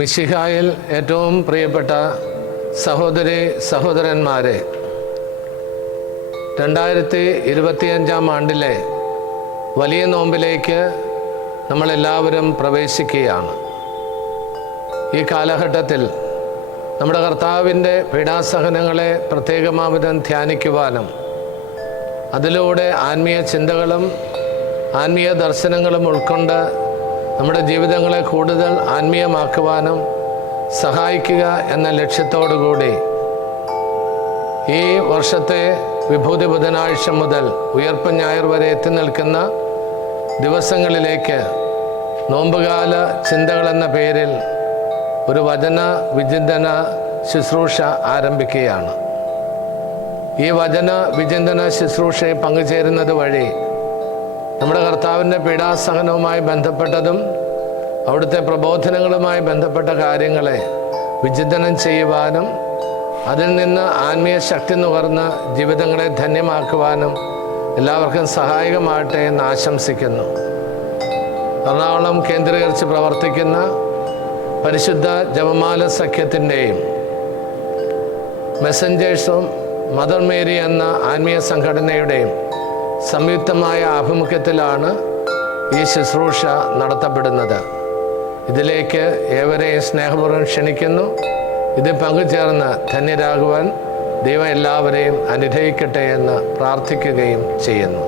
മിശിഹായിൽ ഏറ്റവും പ്രിയപ്പെട്ട സഹോദരി സഹോദരന്മാരെ, 2025 ആണ്ടിലെ വലിയ നോമ്പിലേക്ക് നമ്മളെല്ലാവരും പ്രവേശിക്കുകയാണ്. ഈ കാലഘട്ടത്തിൽ നമ്മുടെ കർത്താവിൻ്റെ പീഡാസഹനങ്ങളെ പ്രത്യേകമാവിധം ധ്യാനിക്കുവാനും അതിലൂടെ ആത്മീയ ചിന്തകളും ആത്മീയ ദർശനങ്ങളും ഉൾക്കൊണ്ട് നമ്മുടെ ജീവിതങ്ങളെ കൂടുതൽ ആത്മീയമാക്കുവാനും സഹായിക്കുക എന്ന ലക്ഷ്യത്തോടുകൂടി ഈ വർഷത്തെ വിഭൂതി ബുധനാഴ്ച മുതൽ ഉയർപ്പ് ഞായർ വരെ എത്തി നിൽക്കുന്ന ദിവസങ്ങളിലേക്ക് നോമ്പുകാല ചിന്തകളെന്ന പേരിൽ ഒരു വചന വിചിന്തന ശുശ്രൂഷ ആരംഭിക്കുകയാണ്. ഈ വചന വിചിന്തന ശുശ്രൂഷയെ പങ്കുചേരുന്നത് വഴി നമ്മുടെ കർത്താവിൻ്റെ പീഡാസഹനവുമായി ബന്ധപ്പെട്ടതും അവിടുത്തെ പ്രബോധനങ്ങളുമായി ബന്ധപ്പെട്ട കാര്യങ്ങളെ വിചിന്തനം ചെയ്യുവാനും അതിൽ നിന്ന് ആത്മീയ ശക്തി നുകർന്ന് ജീവിതങ്ങളെ ധന്യമാക്കുവാനും എല്ലാവർക്കും സഹായകമാകട്ടെ എന്ന് ആശംസിക്കുന്നു. എറണാകുളം കേന്ദ്രീകരിച്ച് പ്രവർത്തിക്കുന്ന പരിശുദ്ധ ജപമാല സഖ്യത്തിൻ്റെയും മെസ്സഞ്ചേഴ്സും മദർ മേരി എന്ന ആത്മീയ സംഘടനയുടെയും സംയുക്തമായ ആഭിമുഖ്യത്തിലാണ് ഈ ശുശ്രൂഷ നടത്തപ്പെടുന്നത്. ഇതിലേക്ക് ഏവരെയും സ്നേഹപൂർവ്വം ക്ഷണിക്കുന്നു. ഇതിൽ പങ്കുചേർന്ന് ധന്യരാകുവാൻ ദൈവം എല്ലാവരെയും അനുഗ്രഹിക്കട്ടെ എന്ന് പ്രാർത്ഥിക്കുകയും ചെയ്യുന്നു.